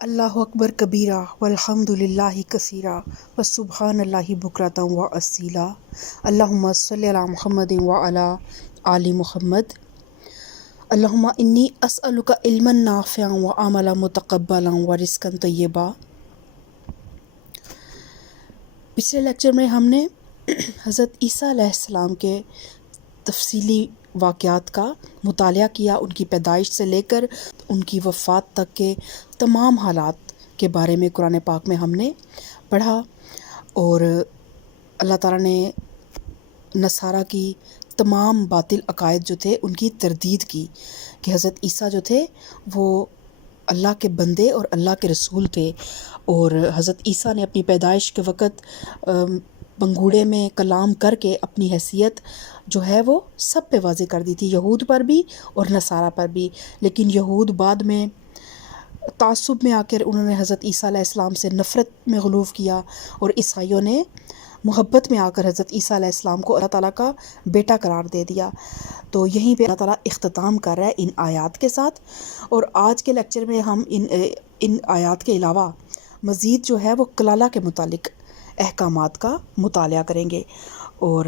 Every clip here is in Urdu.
اللہ اکبر کبیرہ والحمد للہ کثیرہ وسبحان اللہ بکرۃ و اصیلا اللہم صلی علی محمد وعلی آل محمد اللہم انی اسألک علما نافعا وعملا متقبلا ورزقا طیبا۔ پچھلے لیکچر میں ہم نے حضرت عیسیٰ علیہ السلام کے تفصیلی واقعات کا مطالعہ کیا، ان کی پیدائش سے لے کر ان کی وفات تک کے تمام حالات کے بارے میں قرآن پاک میں ہم نے پڑھا، اور اللہ تعالیٰ نے نصارہ کی تمام باطل عقائد جو تھے ان کی تردید کی کہ حضرت عیسیٰ جو تھے وہ اللہ کے بندے اور اللہ کے رسول تھے، اور حضرت عیسیٰ نے اپنی پیدائش کے وقت پنگوڑے میں کلام کر کے اپنی حیثیت جو ہے وہ سب پہ واضح کر دی تھی، یہود پر بھی اور نصارہ پر بھی۔ لیکن یہود بعد میں تعصب میں آ کر انہوں نے حضرت عیسیٰ علیہ السلام سے نفرت میں غلو کیا، اور عیسائیوں نے محبت میں آ کر حضرت عیسیٰ علیہ السلام کو اللہ تعالیٰ کا بیٹا قرار دے دیا۔ تو یہیں پہ اللہ تعالیٰ اختتام کر رہا ہے ان آیات کے ساتھ، اور آج کے لیکچر میں ہم ان آیات کے علاوہ مزید جو ہے وہ کلالہ کے متعلق احکامات کا مطالعہ کریں گے، اور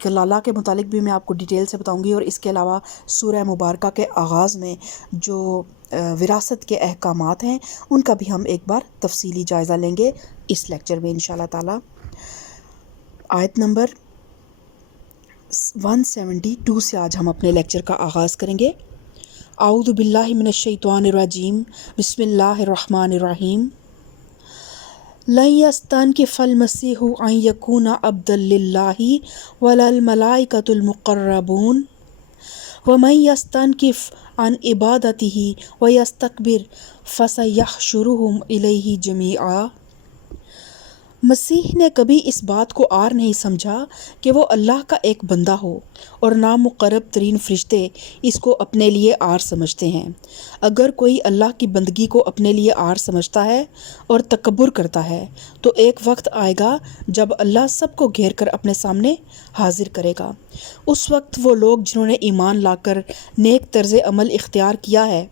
کلالہ کے متعلق بھی میں آپ کو ڈیٹیل سے بتاؤں گی، اور اس کے علاوہ سورہ مبارکہ کے آغاز میں جو وراثت کے احکامات ہیں ان کا بھی ہم ایک بار تفصیلی جائزہ لیں گے اس لیکچر میں انشاءاللہ تعالی۔ آیت نمبر 172 سے آج ہم اپنے لیکچر کا آغاز کریں گے۔ اعوذ باللہ من الشیطان الرجیم، بسم اللہ الرحمن الرحیم۔ لن یستنکف المسیح ان یکون عبدا للہ ولا الملائکۃ المقربون ومن یستنکف عن عبادتہ ویستکبر فسیحشرہم الیہ جمیعا۔ مسیح نے کبھی اس بات کو عار نہیں سمجھا کہ وہ اللہ کا ایک بندہ ہو، اور نہ مقرب ترین فرشتے اس کو اپنے لیے عار سمجھتے ہیں۔ اگر کوئی اللہ کی بندگی کو اپنے لیے عار سمجھتا ہے اور تکبر کرتا ہے تو ایک وقت آئے گا جب اللہ سب کو گھیر کر اپنے سامنے حاضر کرے گا۔ اس وقت وہ لوگ جنہوں نے ایمان لا کر نیک طرز عمل اختیار کیا ہے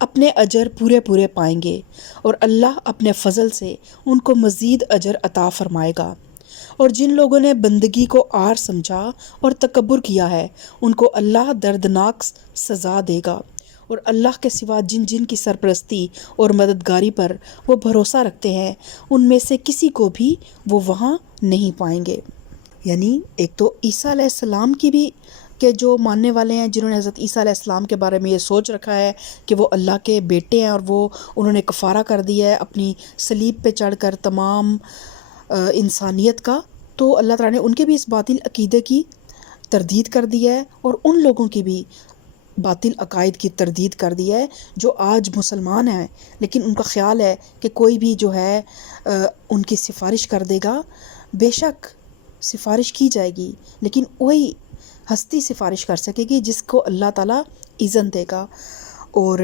اپنے اجر پورے پورے پائیں گے، اور اللہ اپنے فضل سے ان کو مزید اجر عطا فرمائے گا۔ اور جن لوگوں نے بندگی کو عار سمجھا اور تکبر کیا ہے ان کو اللہ دردناک سزا دے گا، اور اللہ کے سوا جن جن کی سرپرستی اور مددگاری پر وہ بھروسہ رکھتے ہیں ان میں سے کسی کو بھی وہ وہاں نہیں پائیں گے۔ یعنی ایک تو عیسیٰ علیہ السلام کی بھی کہ جو ماننے والے ہیں جنہوں نے حضرت عیسیٰ علیہ السلام کے بارے میں یہ سوچ رکھا ہے کہ وہ اللہ کے بیٹے ہیں، اور وہ انہوں نے کفارہ کر دیا ہے اپنی صلیب پہ چڑھ کر تمام انسانیت کا، تو اللہ تعالیٰ نے ان کے بھی اس باطل عقیدے کی تردید کر دی ہے، اور ان لوگوں کی بھی باطل عقائد کی تردید کر دی ہے جو آج مسلمان ہیں لیکن ان کا خیال ہے کہ کوئی بھی جو ہے ان کی سفارش کر دے گا۔ بے شک سفارش کی جائے گی، لیکن وہی ہستی سفارش کر سکے گی جس کو اللہ تعالیٰ اذن دے گا، اور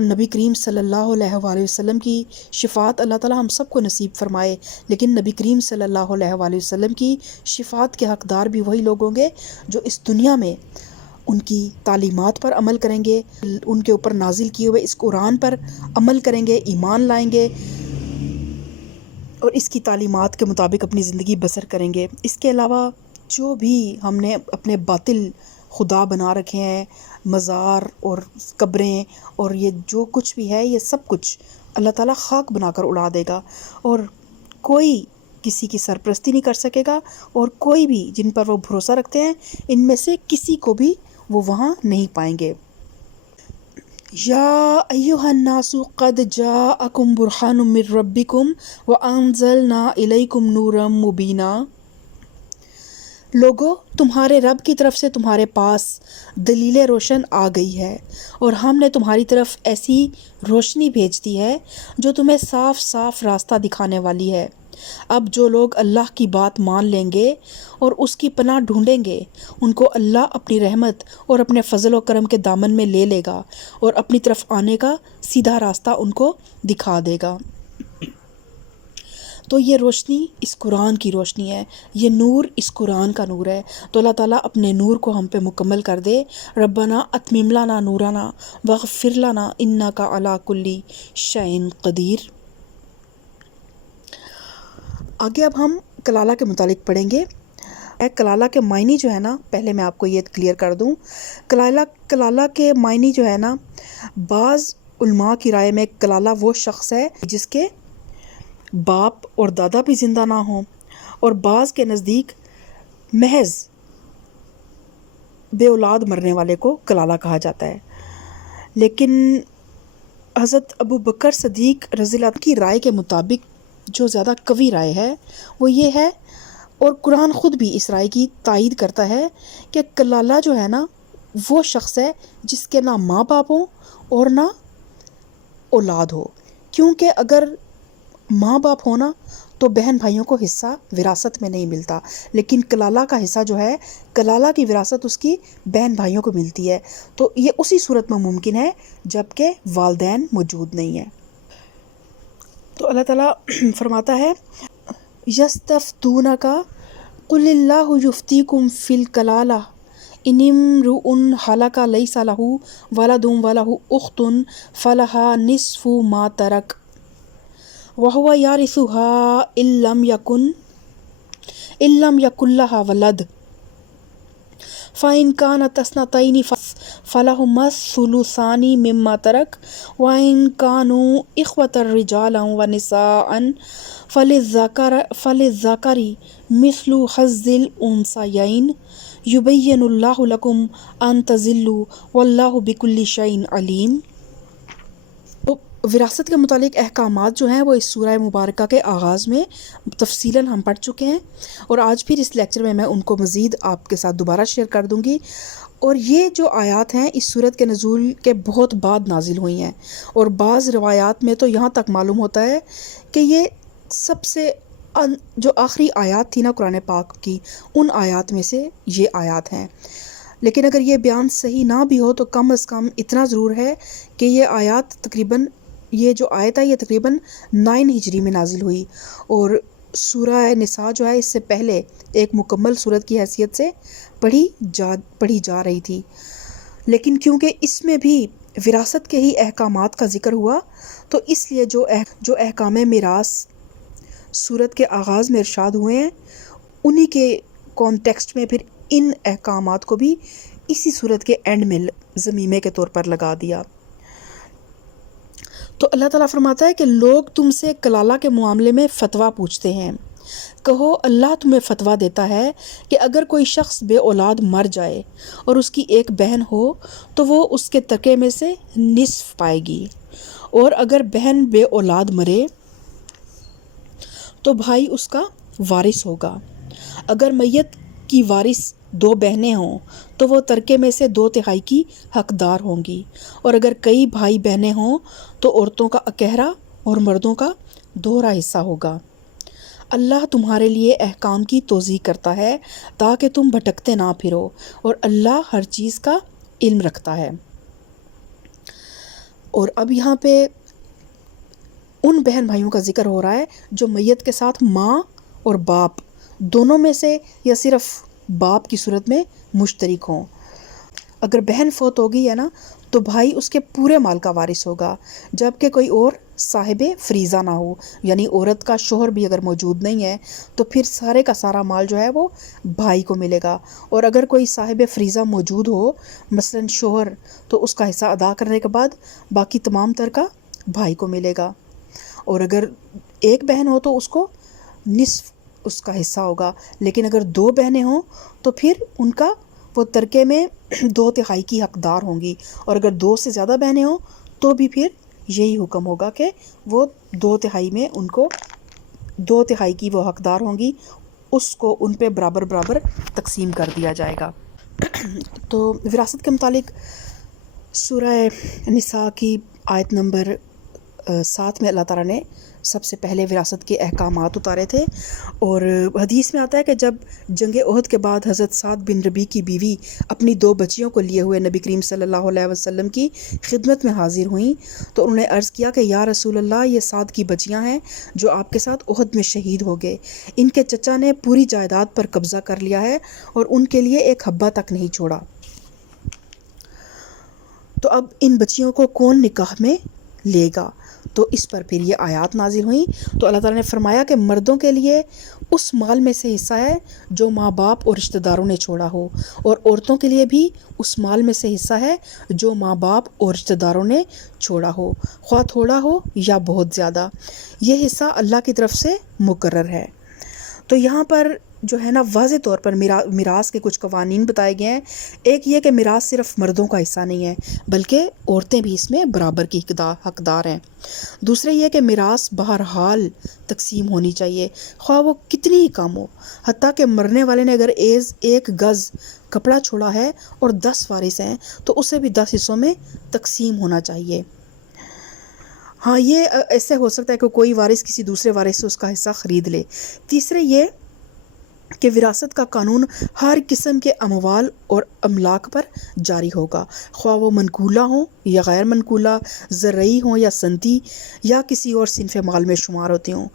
نبی کریم صلی اللہ علیہ وآلہ وسلم کی شفاعت اللہ تعالیٰ ہم سب کو نصیب فرمائے، لیکن نبی کریم صلی اللہ علیہ وآلہ وسلم کی شفاعت کے حقدار بھی وہی لوگ ہوں گے جو اس دنیا میں ان کی تعلیمات پر عمل کریں گے، ان کے اوپر نازل کیے ہوئے اس قرآن پر عمل کریں گے، ایمان لائیں گے، اور اس کی تعلیمات کے مطابق اپنی زندگی بسر کریں گے۔ اس کے علاوہ جو بھی ہم نے اپنے باطل خدا بنا رکھے ہیں، مزار اور قبریں اور یہ جو کچھ بھی ہے، یہ سب کچھ اللہ تعالیٰ خاک بنا کر اڑا دے گا، اور کوئی کسی کی سرپرستی نہیں کر سکے گا، اور کوئی بھی جن پر وہ بھروسہ رکھتے ہیں ان میں سے کسی کو بھی وہ وہاں نہیں پائیں گے۔ یا ایہا الناس قد جاءکم برہان من ربکم وانزلنا الیکم نورا مبینا۔ لوگو، تمہارے رب کی طرف سے تمہارے پاس دلیل روشن آ گئی ہے، اور ہم نے تمہاری طرف ایسی روشنی بھیج دی ہے جو تمہیں صاف صاف راستہ دکھانے والی ہے۔ اب جو لوگ اللہ کی بات مان لیں گے اور اس کی پناہ ڈھونڈیں گے ان کو اللہ اپنی رحمت اور اپنے فضل و کرم کے دامن میں لے لے گا، اور اپنی طرف آنے کا سیدھا راستہ ان کو دکھا دے گا۔ تو یہ روشنی اس قرآن کی روشنی ہے، یہ نور اس قرآن کا نور ہے۔ تو اللہ تعالیٰ اپنے نور کو ہم پہ مکمل کر دے۔ ربنا اتمم لنا نورنا واغفر لنا انک علی کل شیء قدیر۔ آگے اب ہم کلالہ کے متعلق پڑھیں گے۔ کلالہ کے معنی جو ہے نا، پہلے میں آپ کو یہ کلیئر کر دوں، کلالہ کے معنی جو ہے نا، بعض علماء کی رائے میں کلالہ وہ شخص ہے جس کے باپ اور دادا بھی زندہ نہ ہوں، اور بعض کے نزدیک محض بے اولاد مرنے والے کو کلالہ کہا جاتا ہے۔ لیکن حضرت ابو بکر صدیق رضی اللہ عنہ کی رائے کے مطابق جو زیادہ قوی رائے ہے وہ یہ ہے، اور قرآن خود بھی اس رائے کی تائید کرتا ہے، کہ کلالہ جو ہے نا وہ شخص ہے جس کے نہ ماں باپ ہوں اور نہ اولاد ہو، کیونکہ اگر ماں باپ ہونا تو بہن بھائیوں کو حصہ وراثت میں نہیں ملتا، لیکن کلالہ کا حصہ جو ہے، کلالہ کی وراثت اس کی بہن بھائیوں کو ملتی ہے۔ تو یہ اسی صورت میں ممکن ہے جب کہ والدین موجود نہیں ہیں۔ تو اللہ تعالیٰ فرماتا ہے یستفتونک قل اللہ یفتیکم فی الکلالہ ان امرؤ ہلک لیس لہ ولد ولہ اخت فلہا نصف ما ترک وہو یرثها ان لم یکن لہا ولد فإن كانت اثنتین فلہما الثلثان مما ترک وإن كانوا إخوة رجالا ونساء فللذکر مثل حظ الأنثیین یبین اللہ لکم ان تضلوا واللہ بکل شیء علیم۔ وراثت کے متعلق احکامات جو ہیں وہ اس سورہ مبارکہ کے آغاز میں تفصیلاً ہم پڑھ چکے ہیں، اور آج پھر اس لیکچر میں ان کو مزید آپ کے ساتھ دوبارہ شیئر کر دوں گی۔ اور یہ جو آیات ہیں اس سورت کے نزول کے بہت بعد نازل ہوئی ہیں، اور بعض روایات میں تو یہاں تک معلوم ہوتا ہے کہ یہ سب سے جو آخری آیات تھی نا قرآن پاک کی، ان آیات میں سے یہ آیات ہیں۔ لیکن اگر یہ بیان صحیح نہ بھی ہو تو کم از کم اتنا ضرور ہے کہ یہ آیات یہ جو آیت ہے یہ تقریباً 9 ہجری میں نازل ہوئی، اور سورہ نساء جو ہے اس سے پہلے ایک مکمل سورت کی حیثیت سے پڑھی جا رہی تھی، لیکن کیونکہ اس میں بھی وراثت کے ہی احکامات کا ذکر ہوا، تو اس لیے جو احکام میراث سورت کے آغاز میں ارشاد ہوئے ہیں، انہی کے کانٹیکسٹ میں پھر ان احکامات کو بھی اسی سورت کے اینڈ میں ضمیمے کے طور پر لگا دیا۔ تو اللہ تعالیٰ فرماتا ہے کہ لوگ تم سے کلالہ کے معاملے میں فتویٰ پوچھتے ہیں، کہو اللہ تمہیں فتویٰ دیتا ہے کہ اگر کوئی شخص بے اولاد مر جائے اور اس کی ایک بہن ہو تو وہ اس کے ترکے میں سے نصف پائے گی، اور اگر بہن بے اولاد مرے تو بھائی اس کا وارث ہوگا۔ اگر میت کی وارث 2 بہنیں ہوں تو وہ ترکے میں سے 2/3 کی حقدار ہوں گی، اور اگر کئی بھائی بہنیں ہوں تو عورتوں کا اکہرا اور مردوں کا دوہرا حصہ ہوگا۔ اللہ تمہارے لیے احکام کی توضیح کرتا ہے تاکہ تم بھٹکتے نہ پھرو، اور اللہ ہر چیز کا علم رکھتا ہے۔ اور اب یہاں پہ ان بہن بھائیوں کا ذکر ہو رہا ہے جو میت کے ساتھ ماں اور باپ دونوں میں سے یا صرف باپ کی صورت میں مشترک ہوں۔ اگر بہن فوت ہوگی ہے نا تو بھائی اس کے پورے مال کا وارث ہوگا، جبکہ کوئی اور صاحب فریضہ نہ ہو، یعنی عورت کا شوہر بھی اگر موجود نہیں ہے تو پھر سارے کا سارا مال جو ہے وہ بھائی کو ملے گا، اور اگر کوئی صاحب فریضہ موجود ہو مثلا شوہر، تو اس کا حصہ ادا کرنے کے بعد باقی تمام تر کا بھائی کو ملے گا، اور اگر ایک بہن ہو تو اس کو نصف اس کا حصہ ہوگا، لیکن اگر 2 بہنیں ہوں تو پھر ان کا وہ ترکے میں 2/3 کی حقدار ہوں گی، اور اگر 2 سے زیادہ بہنیں ہوں تو بھی پھر یہی حکم ہوگا کہ وہ 2/3 میں ان کو 2/3 کی وہ حقدار ہوں گی، اس کو ان پہ برابر برابر تقسیم کر دیا جائے گا۔ تو وراثت کے متعلق سورہ نساء کی آیت نمبر ساتھ میں اللہ تعالیٰ نے سب سے پہلے وراثت کے احکامات اتارے تھے. اور حدیث میں آتا ہے کہ جب جنگ احد کے بعد حضرت سعد بن ربیع کی بیوی اپنی 2 بچیوں کو لیے ہوئے نبی کریم صلی اللہ علیہ وسلم کی خدمت میں حاضر ہوئیں تو انہوں نے عرض کیا کہ یا رسول اللہ، یہ سعد کی بچیاں ہیں جو آپ کے ساتھ احد میں شہید ہو گئے. ان کے چچا نے پوری جائیداد پر قبضہ کر لیا ہے اور ان کے لیے ایک حبہ تک نہیں چھوڑا. تو اب ان بچیوں کو کون نکاح میں لے گا؟ تو اس پر پھر یہ آیات نازل ہوئیں. تو اللہ تعالیٰ نے فرمایا کہ مردوں کے لیے اس مال میں سے حصہ ہے جو ماں باپ اور رشتہ داروں نے چھوڑا ہو، اور عورتوں کے لیے بھی اس مال میں سے حصہ ہے جو ماں باپ اور رشتہ داروں نے چھوڑا ہو، خواہ تھوڑا ہو یا بہت زیادہ. یہ حصہ اللہ کی طرف سے مقرر ہے. تو یہاں پر جو ہے نا واضح طور پر میراث کے کچھ قوانین بتائے گئے ہیں. ایک یہ کہ میراث صرف مردوں کا حصہ نہیں ہے بلکہ عورتیں بھی اس میں برابر کی حقدار ہیں. دوسرے یہ کہ میراث بہرحال تقسیم ہونی چاہیے، خواہ وہ کتنی ہی کم ہو. حتیٰ کہ مرنے والے نے اگر ایک گز کپڑا چھوڑا ہے اور 10 وارث ہیں تو اسے بھی 10 حصوں میں تقسیم ہونا چاہیے. ہاں، یہ ایسے ہو سکتا ہے کہ کوئی وارث کسی دوسرے وارث سے اس کا حصہ خرید لے. تیسرے یہ کہ وراثت کا قانون ہر قسم کے اموال اور املاک پر جاری ہوگا، خواہ وہ منقولہ ہوں یا غیر منقولہ، زرعی ہوں یا صنعتی یا کسی اور صنف مال میں شمار ہوتے ہوں.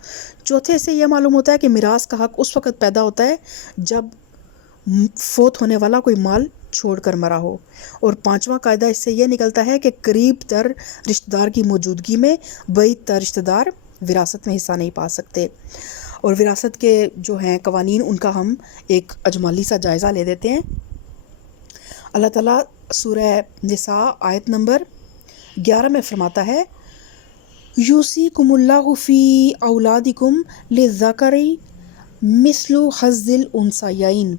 چوتھے سے یہ معلوم ہوتا ہے کہ میراث کا حق اس وقت پیدا ہوتا ہے جب فوت ہونے والا کوئی مال چھوڑ کر مرا ہو. اور پانچواں قاعدہ اس سے یہ نکلتا ہے کہ قریب تر رشتہ دار کی موجودگی میں بعید تر رشتہ دار وراثت میں حصہ نہیں پا سکتے. اور وراثت کے جو ہیں قوانین ان کا ہم ایک اجمالی سا جائزہ لے دیتے ہیں. اللہ تعالیٰ سورہ نساء آیت نمبر 11 میں فرماتا ہے یوصیکم اللہ فی اولادکم للذکر مثل حظ الانثیین.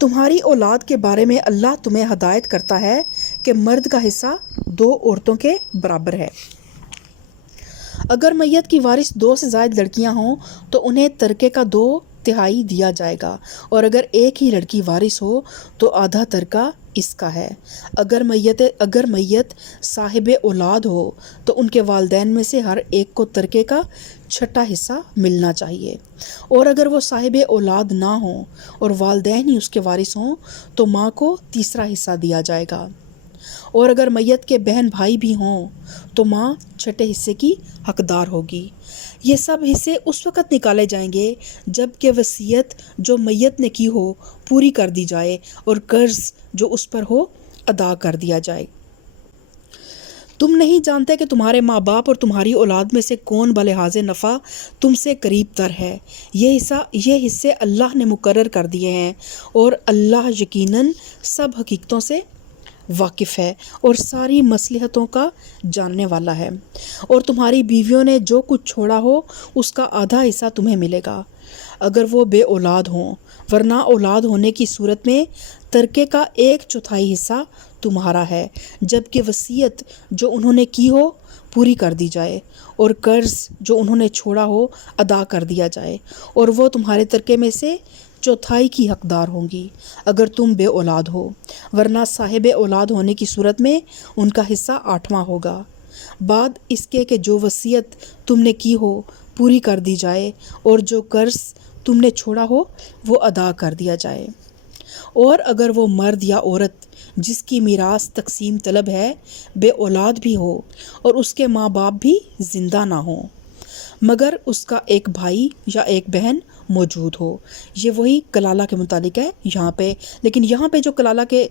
تمہاری اولاد کے بارے میں اللہ تمہیں ہدایت کرتا ہے کہ مرد کا حصہ 2 عورتوں کے برابر ہے. اگر میت کی وارث 2 سے زائد لڑکیاں ہوں تو انہیں ترکے کا 2/3 دیا جائے گا، اور اگر ایک ہی لڑکی وارث ہو تو آدھا ترکہ اس کا ہے. اگر میت صاحب اولاد ہو تو ان کے والدین میں سے ہر ایک کو ترکے کا 6واں حصہ ملنا چاہیے، اور اگر وہ صاحب اولاد نہ ہوں اور والدین ہی اس کے وارث ہوں تو ماں کو 3واں حصہ دیا جائے گا. اور اگر میت کے بہن بھائی بھی ہوں تو ماں 6 حصے کی حقدار ہوگی. یہ سب حصے اس وقت نکالے جائیں گے جب کہ وصیت جو میت نے کی ہو پوری کر دی جائے اور قرض جو اس پر ہو ادا کر دیا جائے. تم نہیں جانتے کہ تمہارے ماں باپ اور تمہاری اولاد میں سے کون بلحاظ نفع تم سے قریب تر ہے. یہ حصے اللہ نے مقرر کر دیے ہیں، اور اللہ یقیناً سب حقیقتوں سے واقف ہے اور ساری مصلحتوں کا جاننے والا ہے. اور تمہاری بیویوں نے جو کچھ چھوڑا ہو اس کا آدھا حصہ تمہیں ملے گا اگر وہ بے اولاد ہوں، ورنہ اولاد ہونے کی صورت میں ترکے کا 1/4 حصہ تمہارا ہے، جبکہ وصیت جو انہوں نے کی ہو پوری کر دی جائے اور قرض جو انہوں نے چھوڑا ہو ادا کر دیا جائے، اور وہ تمہارے ترکے میں سے 1/4 کی حقدار ہوں گی اگر تم بے اولاد ہو، ورنہ صاحب اولاد ہونے کی صورت میں ان کا حصہ 8واں ہوگا، بعد اس کے کہ جو وصیت تم نے کی ہو پوری کر دی جائے اور جو قرض تم نے چھوڑا ہو وہ ادا کر دیا جائے. اور اگر وہ مرد یا عورت جس کی میراث تقسیم طلب ہے بے اولاد بھی ہو اور اس کے ماں باپ بھی زندہ نہ ہوں مگر اس کا ایک بھائی یا ایک بہن موجود ہو. یہ وہی کلالہ کے متعلق ہے یہاں پہ، لیکن یہاں پہ جو کلالہ کے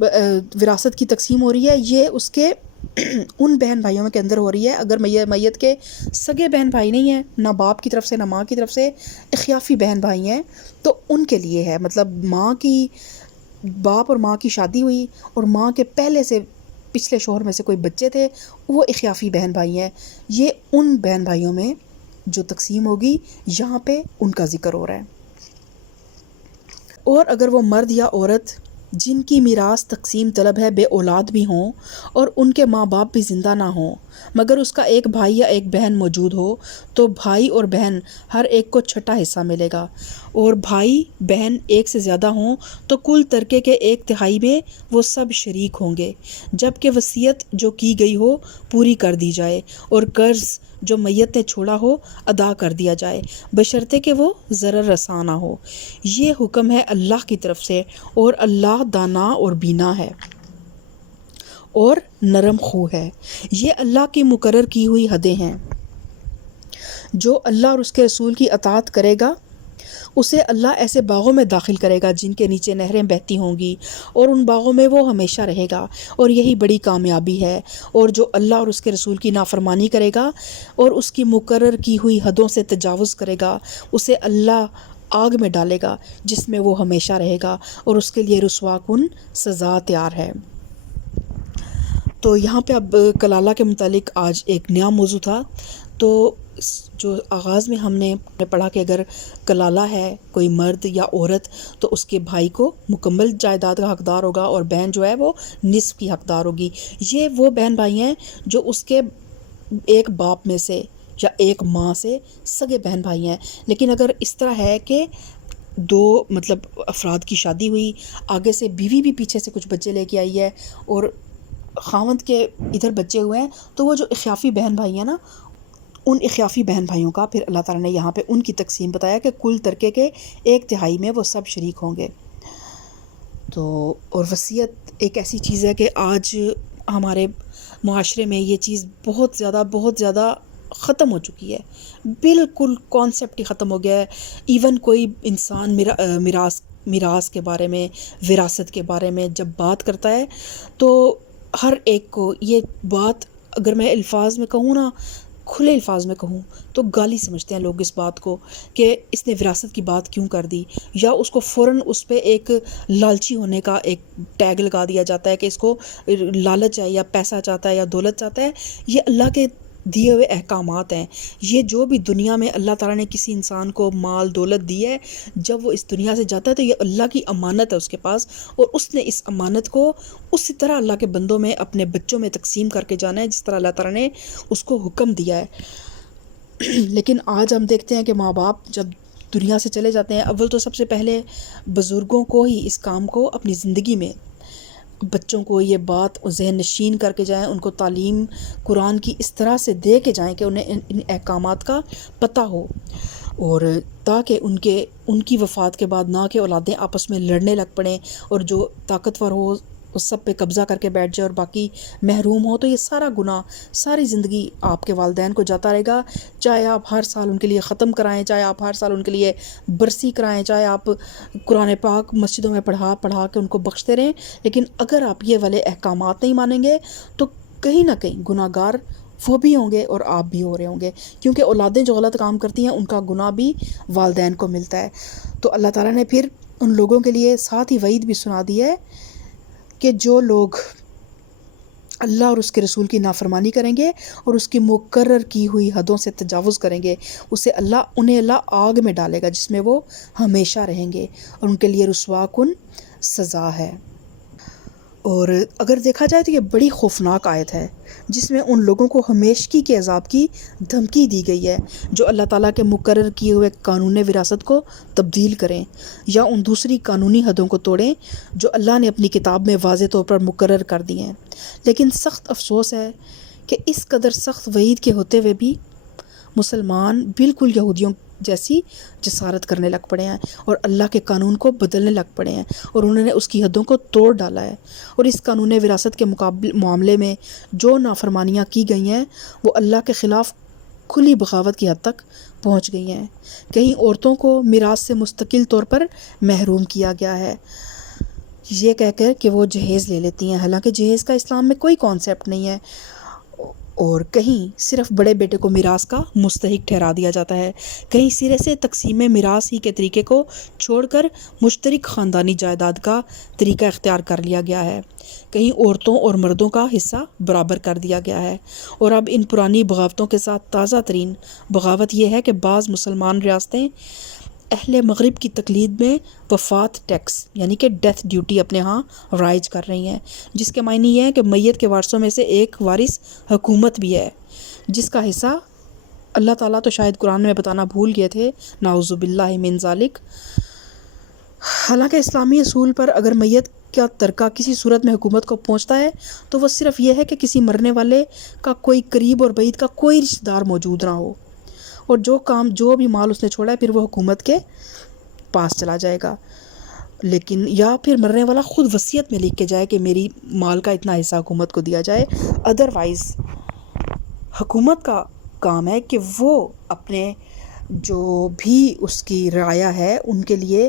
وراثت کی تقسیم ہو رہی ہے یہ اس کے ان بہن بھائیوں کے اندر ہو رہی ہے اگر میت کے سگے بہن بھائی نہیں ہیں، نہ باپ کی طرف سے نہ ماں کی طرف سے، اخیافی بہن بھائی ہیں، تو ان کے لیے ہے. مطلب باپ اور ماں کی شادی ہوئی اور ماں کے پچھلے شوہر میں سے کوئی بچے تھے، وہ اخیافی بہن بھائی ہیں. یہ ان بہن بھائیوں میں جو تقسیم ہوگی یہاں پہ ان کا ذکر ہو رہا ہے. اور اگر وہ مرد یا عورت جن کی میراث تقسیم طلب ہے بے اولاد بھی ہوں اور ان کے ماں باپ بھی زندہ نہ ہوں مگر اس کا ایک بھائی یا ایک بہن موجود ہو تو بھائی اور بہن ہر ایک کو چھٹا حصہ ملے گا، اور بھائی بہن ایک سے زیادہ ہوں تو کل ترکے کے 1/3 میں وہ سب شریک ہوں گے، جبکہ وصیت جو کی گئی ہو پوری کر دی جائے اور قرض جو میت نے چھوڑا ہو ادا کر دیا جائے، بشرطے کہ وہ ضرر رساں نہ ہو۔ یہ حکم ہے اللہ کی طرف سے، اور اللہ دانا اور بینا ہے اور نرم خو ہے۔ یہ اللہ کی مقرر کی ہوئی حدیں ہیں۔ جو اللہ اور اس کے رسول کی اطاعت کرے گا اسے اللہ ایسے باغوں میں داخل کرے گا جن کے نیچے نہریں بہتی ہوں گی، اور ان باغوں میں وہ ہمیشہ رہے گا، اور یہی بڑی کامیابی ہے۔ اور جو اللہ اور اس کے رسول کی نافرمانی کرے گا اور اس کی مقرر کی ہوئی حدوں سے تجاوز کرے گا اسے اللہ آگ میں ڈالے گا جس میں وہ ہمیشہ رہے گا، اور اس کے لیے رسوا کن سزا تیار ہے۔ تو یہاں پہ اب کلالہ کے متعلق آج ایک نیا موضوع تھا۔ تو جو آغاز میں ہم نے پڑھا کہ اگر کلالہ ہے کوئی مرد یا عورت تو اس کے بھائی کو مکمل جائیداد کا حقدار ہوگا، اور بہن جو ہے وہ نصف کی حقدار ہوگی۔ یہ وہ بہن بھائی ہیں جو اس کے ایک باپ میں سے یا ایک ماں سے سگے بہن بھائی ہیں۔ لیکن اگر اس طرح ہے کہ دو افراد کی شادی ہوئی، آگے سے بیوی بھی پیچھے سے کچھ بچے لے کے آئی ہے اور خاوند کے ادھر بچے ہوئے ہیں، تو وہ جو اخیافی بہن بھائی ہیں نا، ان اخیافی بہن بھائیوں کا پھر اللہ تعالیٰ نے یہاں پہ ان کی تقسیم بتایا کہ کل ترکے کے 1/3 میں وہ سب شریک ہوں گے۔ تو اور وصیت ایک ایسی چیز ہے کہ آج ہمارے معاشرے میں یہ چیز بہت زیادہ ختم ہو چکی ہے، بالکل کانسیپٹ ہی ختم ہو گیا ہے۔ ایون کوئی انسان میراث کے بارے میں، وراثت کے بارے میں جب بات کرتا ہے تو ہر ایک کو یہ بات، اگر میں الفاظ میں کہوں نا، کھلے الفاظ میں کہوں تو گالی سمجھتے ہیں لوگ اس بات کو کہ اس نے وراثت کی بات کیوں کر دی، یا اس کو فوراً اس پہ ایک لالچی ہونے کا ایک ٹیگ لگا دیا جاتا ہے کہ اس کو لالچ ہے یا پیسہ چاہتا ہے یا دولت چاہتا ہے۔ یہ اللہ کے دیے ہوئے احکامات ہیں۔ یہ جو بھی دنیا میں اللہ تعالیٰ نے کسی انسان کو مال دولت دی ہے، جب وہ اس دنیا سے جاتا ہے تو یہ اللہ کی امانت ہے اس کے پاس، اور اس نے اس امانت کو اسی طرح اللہ کے بندوں میں، اپنے بچوں میں تقسیم کر کے جانا ہے جس طرح اللہ تعالیٰ نے اس کو حکم دیا ہے۔ لیکن آج ہم دیکھتے ہیں کہ ماں باپ جب دنیا سے چلے جاتے ہیں، اول تو سب سے پہلے بزرگوں کو ہی اس کام کو اپنی زندگی میں، بچوں کو یہ بات ذہن نشین کر کے جائیں، ان کو تعلیم قرآن کی اس طرح سے دے کے جائیں کہ انہیں ان احکامات کا پتہ ہو، اور تاکہ ان کی وفات کے بعد نہ کہ اولادیں آپس میں لڑنے لگ پڑیں اور جو طاقتور ہو اس سب پہ قبضہ کر کے بیٹھ جائے اور باقی محروم ہو۔ تو یہ سارا گناہ ساری زندگی آپ کے والدین کو جاتا رہے گا، چاہے آپ ہر سال ان کے لیے ختم کرائیں، چاہے آپ ہر سال ان کے لیے برسی کرائیں، چاہے آپ قرآن پاک مسجدوں میں پڑھا کے ان کو بخشتے رہیں، لیکن اگر آپ یہ والے احکامات نہیں مانیں گے تو کہیں نہ کہیں گناہ گار وہ بھی ہوں گے اور آپ بھی ہو رہے ہوں گے، کیونکہ اولادیں جو غلط کام کرتی ہیں ان کا گناہ بھی والدین کو ملتا ہے۔ تو اللہ تعالیٰ نے پھر ان لوگوں کے لیے ساتھ ہی وعید بھی سنا دی ہے کہ جو لوگ اللہ اور اس کے رسول کی نافرمانی کریں گے اور اس کی مقرر کی ہوئی حدوں سے تجاوز کریں گے، انہیں اللہ آگ میں ڈالے گا جس میں وہ ہمیشہ رہیں گے، اور ان کے لیے رسوا کن سزا ہے۔ اور اگر دیکھا جائے تو یہ بڑی خوفناک آیت ہے جس میں ان لوگوں کو ہمیشگی کے عذاب کی دھمکی دی گئی ہے جو اللہ تعالیٰ کے مقرر کیے ہوئے قانون وراثت کو تبدیل کریں یا ان دوسری قانونی حدوں کو توڑیں جو اللہ نے اپنی کتاب میں واضح طور پر مقرر کر دی ہیں۔ لیکن سخت افسوس ہے کہ اس قدر سخت وعید کے ہوتے ہوئے بھی مسلمان بالکل یہودیوں جیسی جسارت کرنے لگ پڑے ہیں اور اللہ کے قانون کو بدلنے لگ پڑے ہیں، اور انہوں نے اس کی حدوں کو توڑ ڈالا ہے، اور اس قانون وراثت کے معاملے میں جو نافرمانیاں کی گئی ہیں وہ اللہ کے خلاف کھلی بغاوت کی حد تک پہنچ گئی ہیں۔ کئی عورتوں کو میراث سے مستقل طور پر محروم کیا گیا ہے، یہ کہہ کر کہ وہ جہیز لے لیتی ہیں، حالانکہ جہیز کا اسلام میں کوئی کانسیپٹ نہیں ہے، اور کہیں صرف بڑے بیٹے کو میراث کا مستحق ٹھہرا دیا جاتا ہے، کہیں سرے سے تقسیم میراث ہی کے طریقے کو چھوڑ کر مشترک خاندانی جائیداد کا طریقہ اختیار کر لیا گیا ہے، کہیں عورتوں اور مردوں کا حصہ برابر کر دیا گیا ہے۔ اور اب ان پرانی بغاوتوں کے ساتھ تازہ ترین بغاوت یہ ہے کہ بعض مسلمان ریاستیں اہل مغرب کی تقلید میں وفات ٹیکس یعنی کہ ڈیتھ ڈیوٹی اپنے ہاں رائج کر رہی ہیں، جس کے معنی یہ ہے کہ میت کے وارثوں میں سے ایک وارث حکومت بھی ہے، جس کا حصہ اللہ تعالیٰ تو شاید قرآن میں بتانا بھول گئے تھے، نعوذ باللہ من ذالک۔ حالانکہ اسلامی اصول پر اگر میت کا ترکہ کسی صورت میں حکومت کو پہنچتا ہے تو وہ صرف یہ ہے کہ کسی مرنے والے کا کوئی قریب اور بعید کا کوئی رشتہ دار موجود نہ ہو، اور جو بھی مال اس نے چھوڑا ہے پھر وہ حکومت کے پاس چلا جائے گا، لیکن یا پھر مرنے والا خود وصیت میں لکھ کے جائے کہ میری مال کا اتنا حصہ حکومت کو دیا جائے۔ ادروائز حکومت کا کام ہے کہ وہ اپنے جو بھی اس کی رعایا ہے ان کے لیے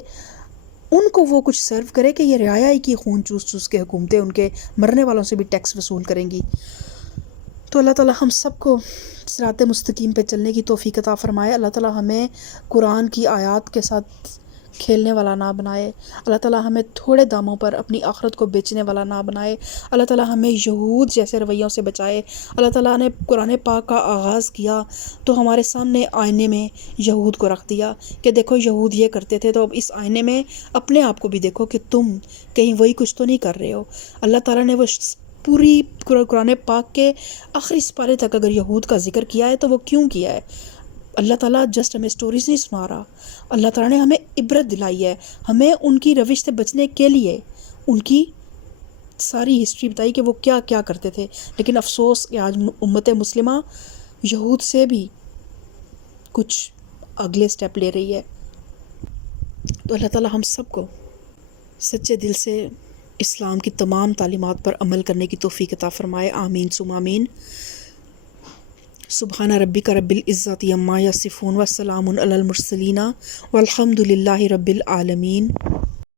ان کو وہ کچھ سرو کرے کہ یہ رعایا ہی کی خون چوس چوس کے حکومتیں ان کے مرنے والوں سے بھی ٹیکس وصول کریں گی۔ تو اللہ تعالیٰ ہم سب کو صراط مستقیم پہ چلنے کی توفیق عطا فرمائے۔ اللہ تعالیٰ ہمیں قرآن کی آیات کے ساتھ کھیلنے والا نہ بنائے۔ اللہ تعالیٰ ہمیں تھوڑے داموں پر اپنی آخرت کو بیچنے والا نہ بنائے۔ اللہ تعالیٰ ہمیں یہود جیسے رویوں سے بچائے۔ اللہ تعالیٰ نے قرآن پاک کا آغاز کیا تو ہمارے سامنے آئینے میں یہود کو رکھ دیا کہ دیکھو یہود یہ کرتے تھے، تو اب اس آئینے میں اپنے آپ کو بھی دیکھو کہ تم کہیں وہی کچھ تو نہیں کر رہے ہو۔ اللہ تعالیٰ نے وہ پوری قرآن پاک کے آخری سپارے تک اگر یہود کا ذکر کیا ہے تو وہ کیوں کیا ہے؟ اللہ تعالیٰ جسٹ ہمیں سٹوریز نہیں سنا رہا، اللہ تعالیٰ نے ہمیں عبرت دلائی ہے، ہمیں ان کی روش سے بچنے کے لیے ان کی ساری ہسٹری بتائی کہ وہ کیا کیا کرتے تھے۔ لیکن افسوس کہ آج امت مسلمہ یہود سے بھی کچھ اگلے سٹیپ لے رہی ہے۔ تو اللہ تعالیٰ ہم سب کو سچے دل سے اسلام کی تمام تعلیمات پر عمل کرنے کی توفیق عطا فرمائے، آمین ثم آمین۔ سبحان ربک رب العزت عما یصفون وسلام علی المرسلین والحمد للہ رب العالمین۔